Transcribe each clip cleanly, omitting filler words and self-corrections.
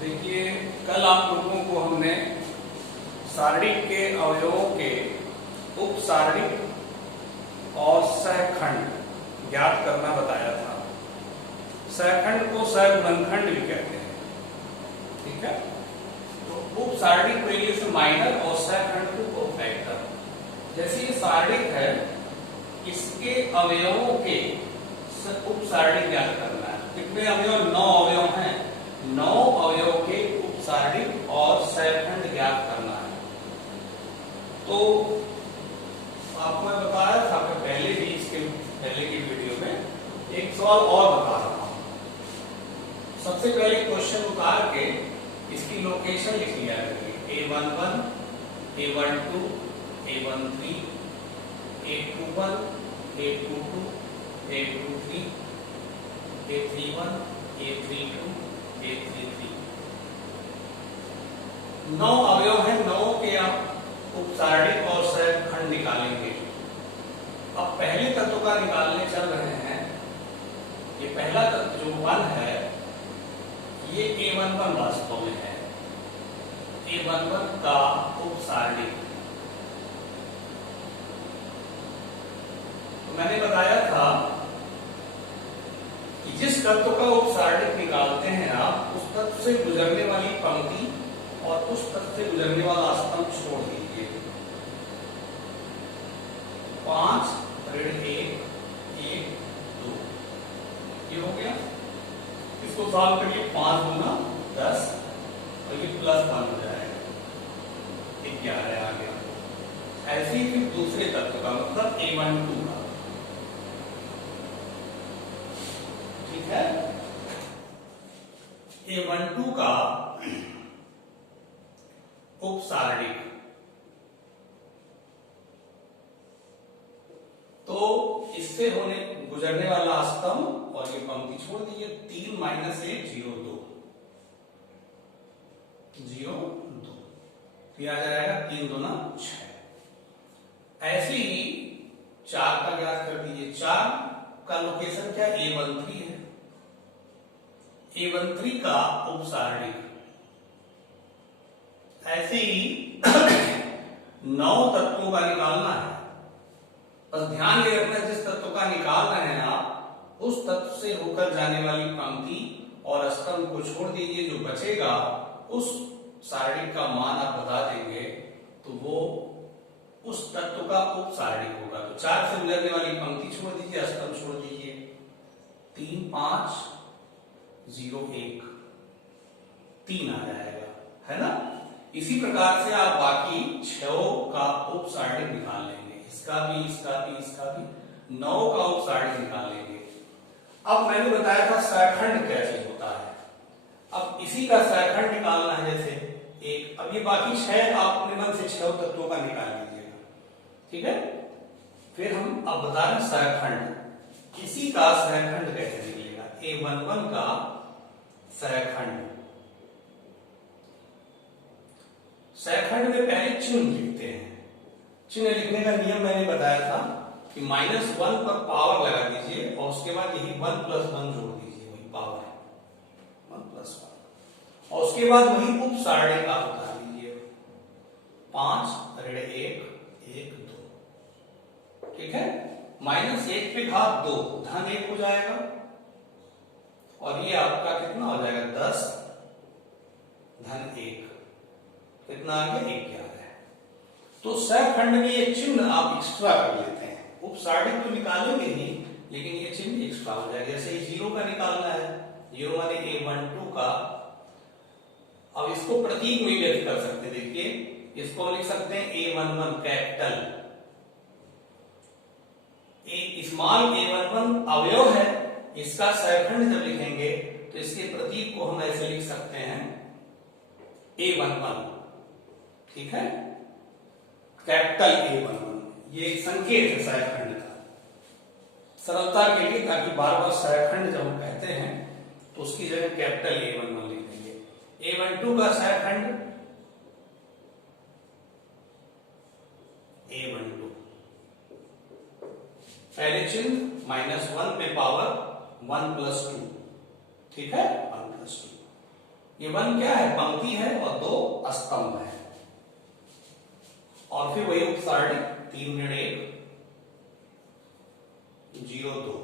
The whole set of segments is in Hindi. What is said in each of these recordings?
देखिए, कल आप लोगों को हमने सारणिक के अवयवों के उपसारणिक और सहखंड ज्ञात करना बताया था। सहखंड को सहगुणनखंड भी कहते हैं, ठीक है। तो उपसारणिक को इंग्लिश में माइनर और सहखंड को कोफैक्टर। जैसे ये सारणिक है, इसके अवयवों के उपसारणिक ज्ञात करना है। कितने अवयव? 9 अवयव हैं। 9 अवयव के उपसारणिक और सहखंड ज्ञात करना है। तो आपको मैं बताया था कि पहले भी इसके पहले की वीडियो में एक सवाल और बता रहा हूं। सबसे पहले क्वेश्चन उतार के इसकी लोकेशन लिख लिया करिए। A11, A12, A13, A21, A22, A23, A31, A32, A33। 9 अवयव हैं। 9 के आप उपसारणिक और सहखंड निकालेंगे। अब पहले तत्व का निकालने चल रहे हैं। ये पहला तत्व जो 1 है, ये A11 वास्तव में है। A11 का उपसारणिक तो मैंने बताया था कि जिस तत्व का उपसारणिक निकालते हैं आप, उस तत्व से गुजरने वाली पंक्ति और उस तत्व से गुजरने वाला स्तंभ छोड़ दीजिए। 5 ऋण 1 1 2 ये हो गया। इसको सॉल्व करिए। 5 गुना 10 और ये प्लस 1 हो जाएगा, 11 आ गया। ऐसे ही फिर दूसरे तत्व का मतलब A12 का, ठीक है। A12 का उपसारणिक तो इससे होने गुजरने वाला स्तंभ और ये पंक्ति छोड़ दीजिए। 3 - 1 0 2 0 2 फिर आ जाएगा 3 दूना 6। ऐसे ही 4 का ज्ञात कर दीजिए। 4 का लोकेशन क्या? A13 है। A13 का उपसारणिक ऐसे ही 9 तत्वों का निकालना है। बस ध्यान ये रखना, जिस तत्व का निकाल रहे हैं आप, उस तत्व से होकर जाने वाली पंक्ति और स्तंभ को छोड़ दीजिए। जो बचेगा उस सारणिक का मान आप बता देंगे तो वो उस तत्व का उपसारणिक होगा। तो 4 से गुजरने वाली पंक्ति छोड़ दीजिए, स्तंभ छोड़ दीजिए। 3 5 0 1 3 आ जाएगा, है ना। इसी प्रकार से आप बाकी 6 का उपसारणिक निकाल लेंगे। इसका भी, इसका भी, इसका भी। 9 का उपसारणिक निकाल लेंगे। अब मैंने बताया था सहखंड कैसे होता है। अब इसी का सहखंड निकालना है। जैसे एक, अब ये बाकी 6 आप अपने मन से 6 तत्वों का निकाल लीजिएगा, ठीक है। फिर हम अब बता रहे हैं सहखंड। इसी का सहखंड कैसे निकलेगा? A11 का सहखंड। सहखंड में पहले चिन्ह लिखते हैं। चिन्ह लिखने का नियम मैंने बताया था कि -1 पर पावर लगा दीजिए और उसके बाद यही 1 + 1 जोड़ दीजिए, वही पावर है 1 + 1। और उसके बाद वही उपसारणिक आप बता दीजिए। 5 ऋण 1 1 2, ठीक है। -1 पे घात 2 धन 1 हो जाएगा और ये आपका कितना हो जाएगा? 10 धन 1 कितना आ गया? 11। तो सहखंड में ये चिन्ह आप एक्स्ट्रा कर लेते हैं। उपसारणिक तो निकालेंगे ही, लेकिन ये चिन्ह एक्स्ट्रा हो जाएगा। जैसे 0 का निकालना है, 0 माने A12 का। अब इसको प्रतीक में व्यक्त कर सकते हैं। देखिए, इसको लिख सकते हैं A11 कैपिटल। स्मॉल A11 अवयव है, इसका सहखंड जब लिखेंगे तो इसके प्रतीक को हम ऐसे लिख सकते हैं A11, ठीक है। कैपिटल A11 ये एक संकेत है सहखंड का, सरलता के लिए, ताकि बार बार सहखंड जब हम कहते हैं तो उसकी जगह कैपिटल A11 लिख देंगे। A12 का सहखंड A12 पहले चिन्ह -1 पे पावर 1 + 2, ठीक है, 1 + 2। ये 1 क्या है, पंक्ति है, और 2 स्तंभ है। और फिर वही उपसारणिक 3 ऋण 1 0 2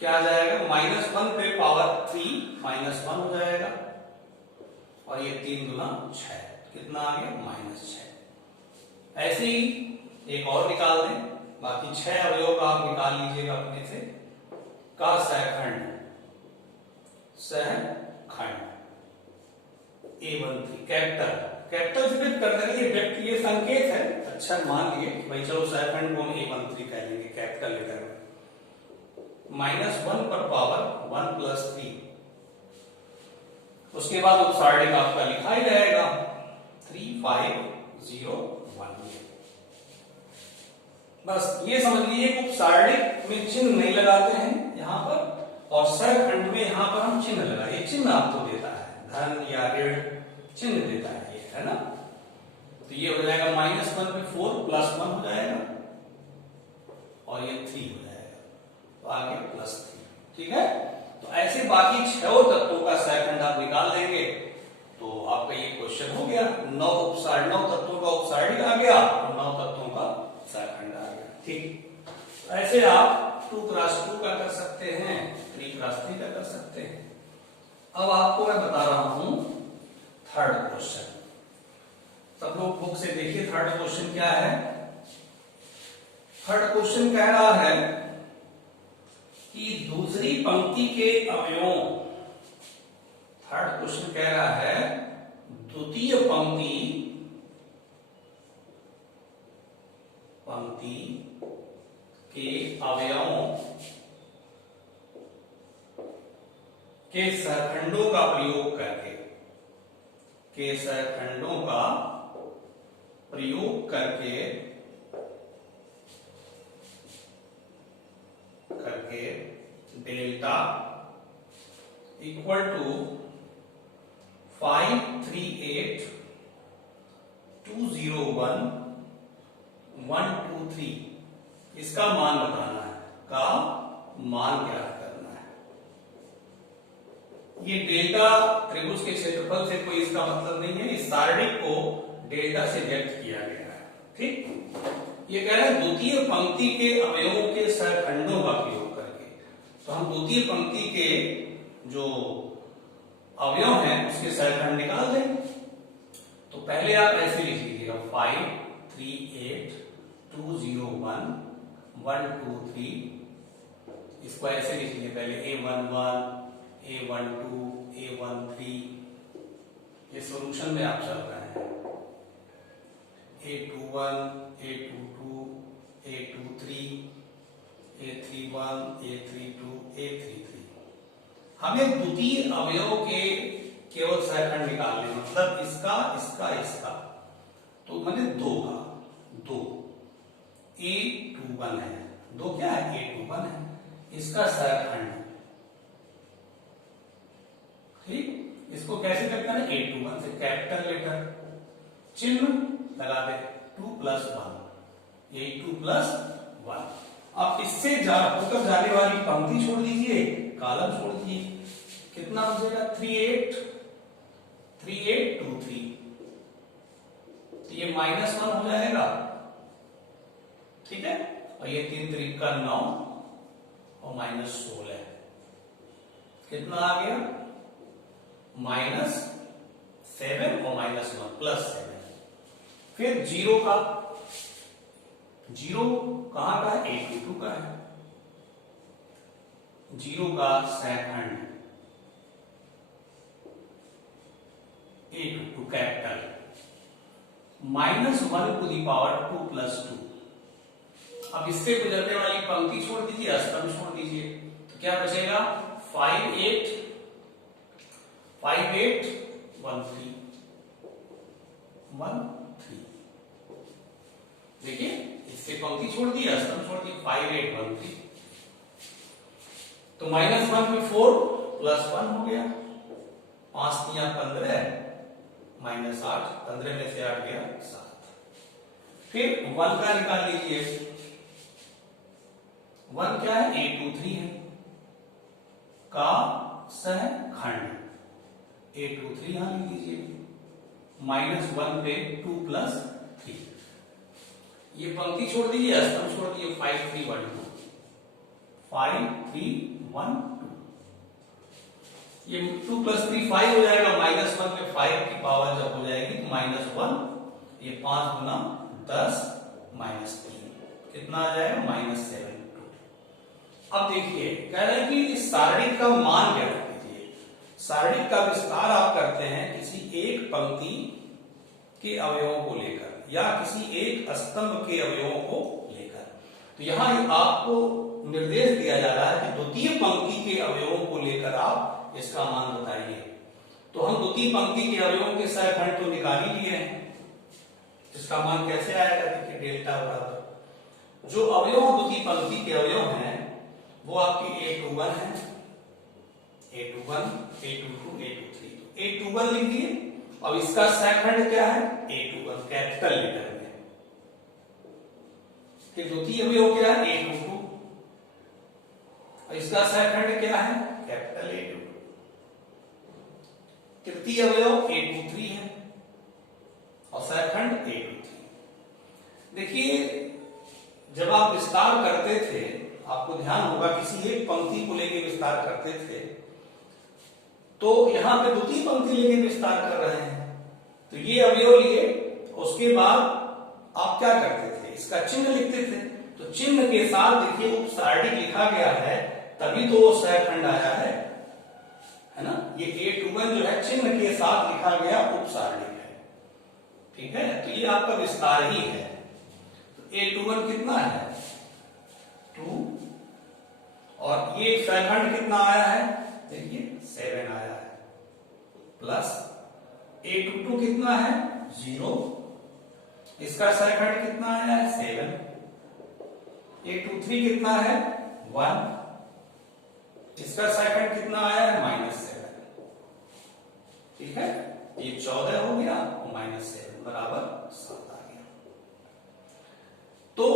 क्या आ जाएगा, -1 पे पावर 3 -1 हो जाएगा, और ये 3 गुना 6 कितना आ गया, -6। ऐसे ही एक और निकाल दें, बाकी 6 अवयव का आप निकाल लीजिएगा अपने से। का सहखंड A13 कैपिटल से व्यक्त कर देंगे, व्यक्त ये संकेत है, अच्छा मान लिए भाई चलो सहखंड को हम A13 कह लेंगे कैपिटल लेटर में। -1 पर पावर 1 + 3, उसके बाद उपसारणिक आपका लिखा ही रहेगा 3 5 0 1। बस ये समझ लीजिए कि उपसारणिक में चिन्ह नहीं लगाते हैं यहां पर, और सहखंड में यहां पर हम चिन्ह लगाए, चिन्ह आपको देता है, धन या ऋण चिन्ह देता है ये, है ना। तो ये हो जाएगा -1 पे 4 + 1 हो जाएगा, और ये 3 हो जाएगा, तो आगे +3, ठीक है। तो ऐसे बाकी 6 तत्वों का सहखंड आप निकाल देंगे तो आपका ये क्वेश्चन हो गया। 9 तत्वों का उपसारणिक आ गया और 9 तत्वों का सहखंड आ गया, ठीक। ऐसे आप 2 × 2 का कर सकते हैं, 3 × 3 का कर सकते हैं। अब आपको मैं बता रहा हूं थर्ड क्वेश्चन। सब लोग बुक से देखिए थर्ड क्वेश्चन क्या है। थर्ड क्वेश्चन कह रहा है कि दूसरी पंक्ति के अवयवों, थर्ड क्वेश्चन कह रहा है द्वितीय पंक्ति के अवयवों के सहखंडों का प्रयोग करके, डेल्टा इक्वल टू 538 201 123 इसका मान बताना है, का मान क्या करना है। ये डेल्टा त्रिभुज के क्षेत्रफल से कोई इसका मतलब नहीं है, इस सारणिक को डेल्टा से व्यक्त किया गया है, ठीक। ये कह रहा है द्वितीय पंक्ति के अवयवों के सहखंडों का प्रयोग करके, तो हम द्वितीय पंक्ति के जो अवयव हैं उसके सहखंड निकाल दें। तो पहले आप ऐसे लिख लीजिएगा 538 201 123, इसको ऐसे लिख लीजिए, पहले A11 A12 A13, ये सॉल्यूशन में आप चल रहे हैं, A21 A22 A23 A31 A32 A33। हमें द्वितीय अवयव के केवल सहखंड निकालने, मतलब इसका इसका इसका, तो मैंने 2 का 2 A21 है, 2 क्या है A21 है, इसका सहखंड, ठीक। इसको कैसे करते हैं, A21 से कैपिटल लेटर चिन्ह लगा दे 2 + 1, यही 2 + 1। अब इससे होकर जाने वाली पंक्ति छोड़ दीजिए, कॉलम छोड़ दीजिए, कितना हो जाएगा 3823, तो ये -1 हो जाएगा, ठीक है। और ये 3 3 का 9 और -16, कितना आ गया -7 और -1 +7। फिर 0 का, 0 कहां का है, A22 का है, 0 का सहखंड A22 कैपिटल, -1 ⁻² + 2। अब इससे गुजरने वाली पंक्ति छोड़ दीजिए, स्तंभ छोड़ दीजिए, तो क्या बचेगा 5813 देखिए, इससे पंक्ति छोड़ दी, स्तंभ छोड़ दी, 5813, तो -1 में 4 + 1 हो गया, 5 × 15 -8, 15 में से 8 गया 7। फिर 1 का निकाल लीजिए, 1 क्या है A23 है, का सहखंड A23 यहां लिख लीजिए, -1 पे 2 + 3, ये पंक्ति छोड़ दीजिए, स्तंभ छोड़ दीजिए, 5 3 1 2, 5 3 1 2, ये 2 + 3 5 हो जाएगा, -1 पे 5 की पावर जब हो जाएगी तो -1, ये 5 गुना 10 -3, कितना आ जाएगा -7 2। अब देखिए कह रहे हैं कि इस सारणिक का मान ज्ञात कीजिए। सारणिक का विस्तार आप करते हैं किसी एक पंक्ति के अवयवों को लेकर या किसी एक स्तंभ के अवयवों को लेकर। तो यहां आपको निर्देश दिया जा रहा है कि द्वितीय पंक्ति के अवयवों को लेकर आप इसका मान बताइए। तो हम द्वितीय पंक्ति के अवयवों के सहखंड तो निकाल ही लिए हैं, इसका मान कैसे आएगा? देखिए डेल्टा बराबर जो अवयव द्वितीय पंक्ति के अवयव हैं वो आपकी A21 है, A21 A22 A23, A21 लिख दिए। अब इसका सहखंड क्या है? A21 कैपिटल लेटर में। फिर द्वितीय अवयव क्या है? A22, और इसका सहखंड क्या है? Capital A22। तृतीय अवयव A23 है और सहखंड A23। देखिए जब आप विस्तार करते थे, आपको ध्यान होगा किसी एक पंक्ति को लेकर विस्तार करते थे, तो यहां पे द्वितीय पंक्ति लेके विस्तार कर रहे हैं, तो ये अवयव लिए, उसके बाद आप क्या करते थे? इसका चिन्ह लिखते थे। तो चिन्ह के साथ देखिए उपसारणिक लिखा गया है, तभी तो वो सहखंड आया है ना। ये A21 जो है चिन्ह के साथ लिखा गया उपसारणिक है, ठीक है। तो ये आपका विस्तार ही है। तो A21 कितना है? 2, और ये सहखंड कितना आया है? देखिए 7 आया है, प्लस A22 कितना है? 0, इसका सहखंड कितना आया है? 7, A23 कितना है? 1, इसका सहखंड कितना आया है? -7, ठीक है। ये 14 हो गया, -7 बराबर 7 आ गया। तो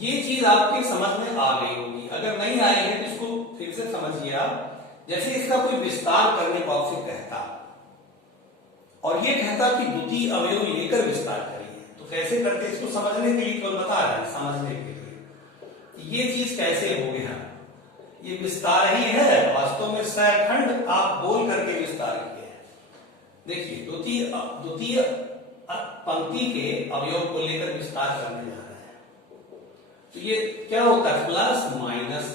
ये चीज आपकी समझ में आ गई होगी। अगर नहीं आई है तो इसको फिर से समझिए आप। जैसे इसका कोई विस्तार करने को आपसे कहता और ये कहता कि द्वितीय अवयव लेकर विस्तार करिए, तो कैसे करते? इसको समझने के लिए केवल बता रहे हैं, समझने के लिए ये चीज कैसे हो गया। ये विस्तार ही है, वास्तव में सहखंड आप बोल करके विस्तार किए हैं। देखिए द्वितीय पंक्ति के अवयव को लेकर विस्तार करने जा रहे हैं, तो ये क्या होता है? प्लस माइनस,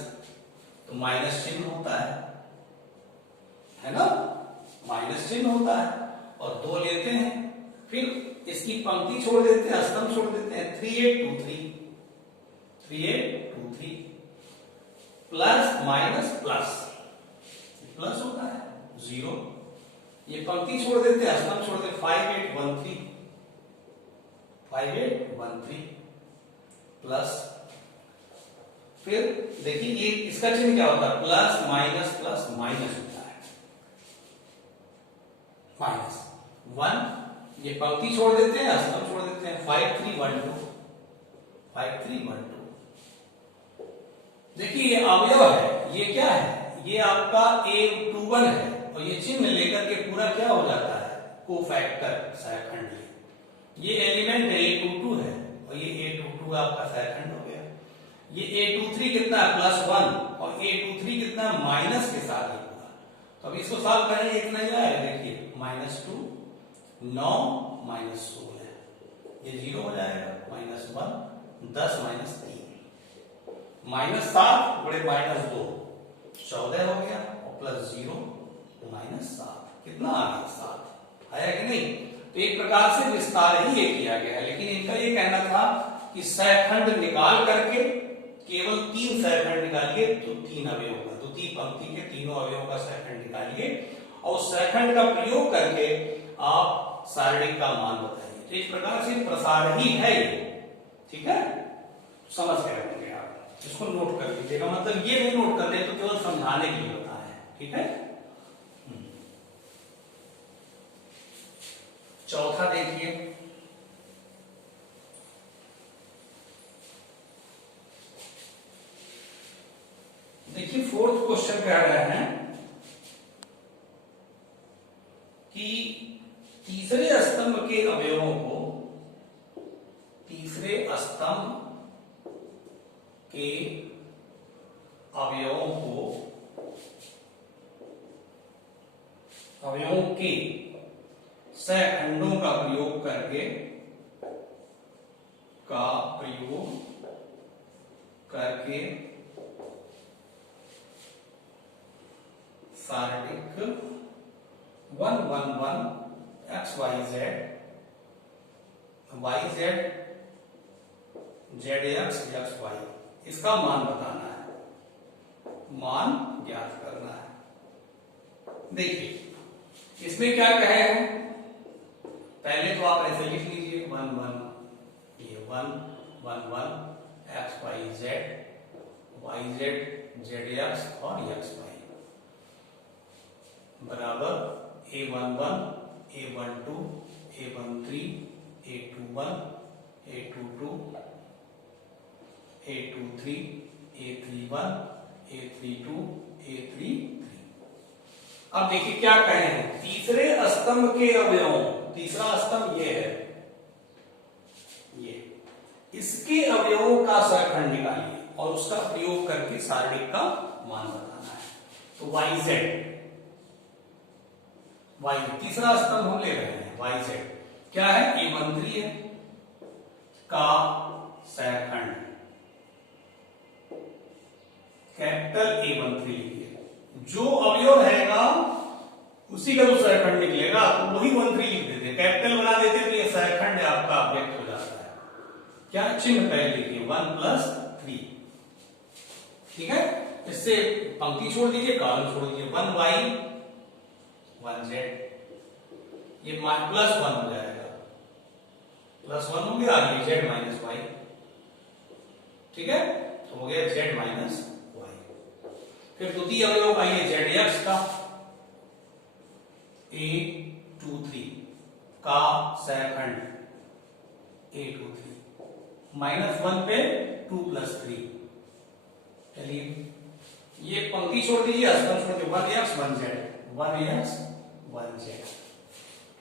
तो माइनस चिन्ह होता है ना, माइनस चिन्ह होता है, और 2 लेते हैं, फिर इसकी पंक्ति छोड़ देते हैं, स्तंभ छोड़ देते हैं, 3823 3823 प्लस माइनस प्लस, प्लस होता है 0, ये पंक्ति छोड़ देते हैं, स्तंभ छोड़ देते हैं, 5813 प्लस, फिर देखिए ये इसका चिन्ह क्या होता है? प्लस माइनस होता है, -1, ये पंक्ति छोड़ देते हैं, स्तंभ छोड़ देते हैं, 5312 देखिए ये अवयव है, ये क्या है? ये आपका A21 है, और ये चिन्ह लेकर के पूरा क्या हो जाता है? कोफैक्टर सहखंड। ये एलिमेंट A22 है और ये A22 आपका सहखंड हो गया। ये A23 कितना है? +1, और A23 कितना है? माइनस के साथ ही होगा। तो अब इसको सॉल्व करेंगे, इतना ही आएगा। देखिए -2 9 -16, ये 0 हो जाएगा, -1 10 -3 -7 बड़े -2 14 हो गया, और +0 -7, कितना आ गया? 7 आया कि नहीं? तो एक प्रकार से विस्तार ही ये किया गया है, लेकिन इनका ये कहना था कि सहखंड निकाल करके केवल 3 सहखंड निकालिए, तो 3 अवयव का, द्वितीय पंक्ति के तीनों अवयवों का सहखंड निकालिए, और उस सहखंड का प्रयोग करके आप सारणिक का मान बताइए। तो इस प्रकार से प्रसार ही है ये, ठीक है। समझ के रखेंगे आप, इसको नोट कर लीजिएगा। मतलब ये नहीं नोट कर रहे तो केवल समझाने के लिए होता है, ठीक है। चौथा देखिए, देखिए 4th क्वेश्चन कह रहे हैं कि तीसरे स्तंभ के अवयवों को, तीसरे स्तंभ के अवयवों के सहखंडों का प्रयोग करके सारणिक 1 1 1 x y z y z z x x y इसका मान बताना है, मान ज्ञात करना है। देखिए इसमें क्या कहे हैं, पहले तो आप ऐसे लिख लीजिए 1 1 ये 1 1 1 x y z z x और x y बराबर a11 a12 a13 a21 a22 a23 a31 a32 a33। अब देखिए क्या कहे हैं, तीसरे स्तंभ के अवयवों, तीसरा स्तंभ ये है, ये इसके अवयवों का सहखंड निकालिए और उसका प्रयोग करके सारणिक का मान बताना है। तो YZ तीसरा स्तंभ हम ले रहे हैं, YZ क्या है, A13 है का सहखंड कैपिटल A13 लिखिए, जो अवयव रहेगा उसी का जो सहखंड निकलेगा तो वही 13 लिख देते, कैपिटल बना देते तो ये सहखंड आपका व्यक्त हो जाता है। क्या चिन्ह पहले लिखिए 1 + 3, ठीक है। इससे पंक्ति छोड़ दीजिए, कॉलम छोड़ दीजिए, 1y 1z, ये +1 हो जाएगा, +1 हो गया, ये z - y, ठीक है, तो हो गया z - y। फिर द्वितीय अवयव का ये zx का A23 का सहखंड A23 -1 पे 2 + 3, चलिए ये पंक्ति छोड़ दीजिए, स्तंभ छोड़ दीजिए, 1x 1z 1z,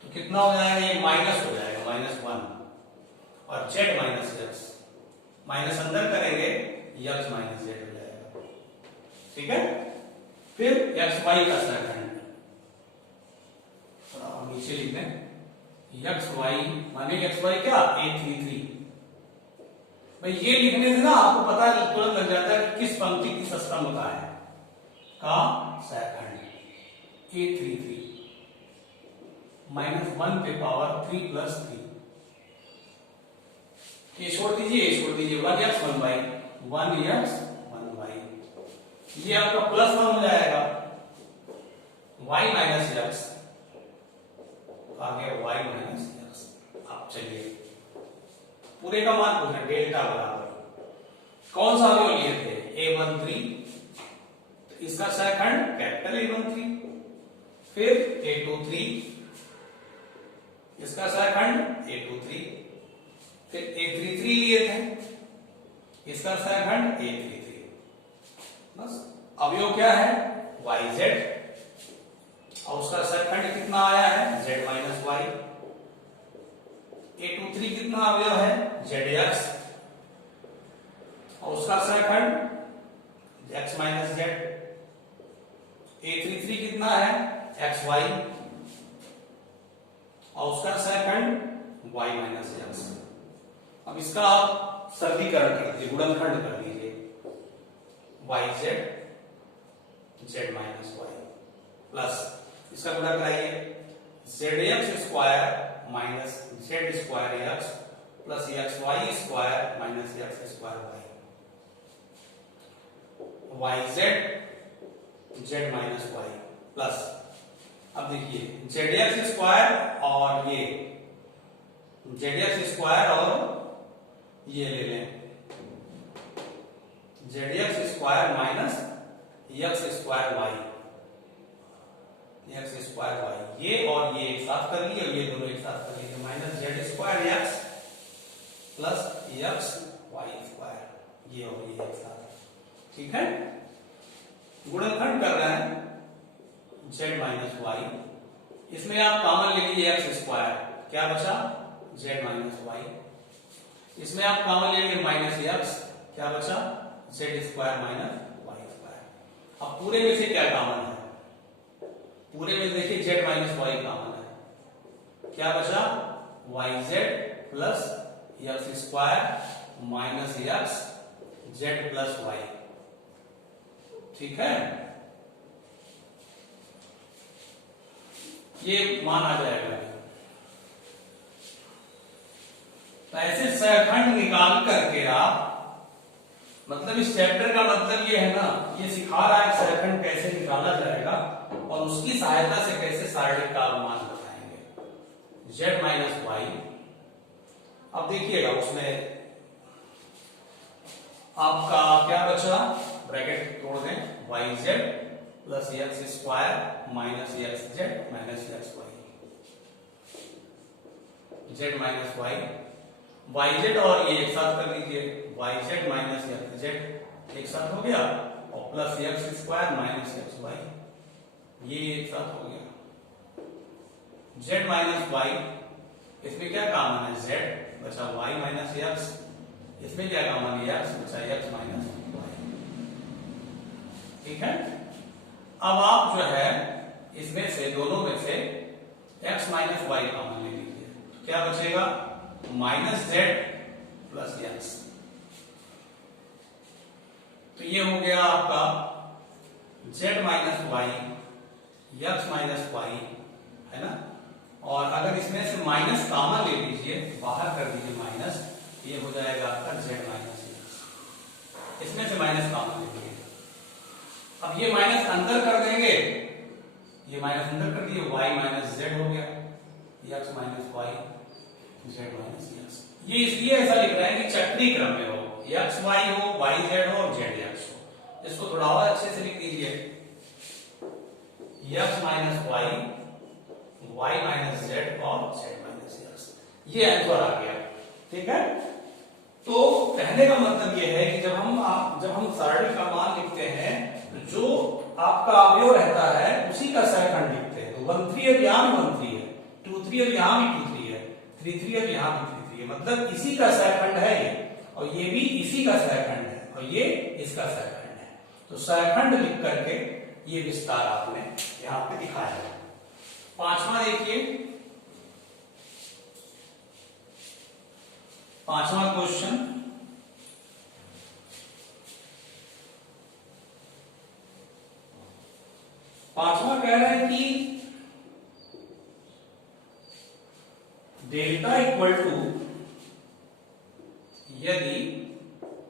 तो कितना हो जाएगा, ये माइनस हो जाएगा -1 और z - x, माइनस अंदर करेंगे x - z हो जाएगा, ठीक है। फिर xy का सहखंड नीचे लिख दें, xy माने xy क्या, A33, भाई ये लिखने से ना आपको पता तुरंत लग जाता है कि किस पंक्ति किस स्तंभ का है, का सहखंड A33 -1 पे पावर 3 + 3, ये छोड़ दीजिए, ये छोड़ दीजिए, 1x 1y 1x 1y, ये आपका +1 हो जाएगा, y - x आगे y - x। अब चलिए पूरे का मान पूछना, डेल्टा बराबर कौन सा अवयव लिए थे, A13, तो इसका सहखंड कैपिटल A13, फिर A23, इसका सहखंड A23, फिर A33 लिए थे, इसका सहखंड A33, बस अवयव क्या है, YZ, और उसका सहखंड कितना आया है, Z - y। A23 कितना अवयव है, ZX, और उसका सहखंड x - z। A33 कितना है, XY, और उसका सहखंड y - x। अब इसका आप सरलीकरण कर दीजिए, गुणनखंड कर दीजिए, YZ Z - y प्लस इसका गुणा कराइए, ZX² - Z² x plus XY² - X² y, YZ Z - y plus, अब देखिए ZX² और ये ZX² और ये ले लें, ZX² - X² y, ये और ये एक साथ कर लिए, और ये दोनों एक साथ कर लीजिए, -Z² x प्लस XY², ये और ये एक साथ, ठीक है। गुणनखंड कर रहे हैं Z - y इसमें आप कॉमन ले लीजिए एक्स स्क्वायर, क्या बचा जेड माइनस वाई। इसमें आप कॉमन ले लीजिए माइनस एक्स, क्या बचा z square minus y square. अब पूरे में से क्या कॉमन है, पूरे में देखिए जेड माइनस वाई कॉमन है, क्या बचा y z plus x square minus x z plus y, ठीक है। ये मान आ जाएगा। तो ऐसे सहखंड निकाल करके आप, मतलब इस चैप्टर का मतलब ये है ना, ये सिखा रहा है सहखंड कैसे निकाला जाएगा और उसकी सहायता से कैसे सारणिक का अनुमान बताएंगे। जेड माइनस वाई, अब देखिएगा उसमें आपका क्या बचा, ब्रैकेट तोड़ दें, y z plus x square minus x z minus x y, z minus y, y z और ये एक साथ कर लीजिए, y z minus x z एक साथ हो गया और plus x square minus x y, ये एक साथ हो गया। जेड माइनस वाई, इसमें क्या कॉमन है जेड बचा वाई माइनस एक्स, इसमें क्या कॉमन है एक्स बचा एक्स माइनस वाई, ठीक है। अब आप जो है इसमें से दोनों में से x माइनस वाई कॉमन ले लीजिए, तो क्या बचेगा माइनस जेड प्लस एक्स। तो ये हो गया आपका z minus y x minus y, है ना। और अगर इसमें से माइनस कॉमन ले लीजिए, बाहर कर दीजिए माइनस, ये हो जाएगा आपका z माइनस एक्स, इसमें से माइनस कॉमन ले लीजिए। अब ये माइनस अंदर कर देंगे, ये माइनस अंदर कर दिए, y माइनस जेड हो गया, x minus y z minus x. ये इसलिए ऐसा लिख रहे हैं कि चक्रीय क्रम में हो, x y हो, y z हो और z x हो। इसको थोड़ा और अच्छे से लिख दीजिए, x minus y, y minus z और z माइनस एक्स, ये आंसर आ गया, ठीक है। तो कहने का मतलब ये है कि जब हम सारणी का मान लिखते हैं, जो आपका अवयव रहता है उसी का सहखंड लिखते हैं। तो 1 3 अब यहां भी 1 3 है, 2 3 अब यहां भी 2 3 है, 3 3 अब यहां भी 3 3 है, मतलब इसी का सहखंड है ये, और ये भी इसी का सहखंड है और ये इसका सहखंड है। तो सहखंड लिख करके ये विस्तार आपने यहां पे दिखाया है। पांचवा देखिए, पांचवा क्वेश्चन, पांचवा कह रहा है कि डेल्टा इक्वल टू, यदि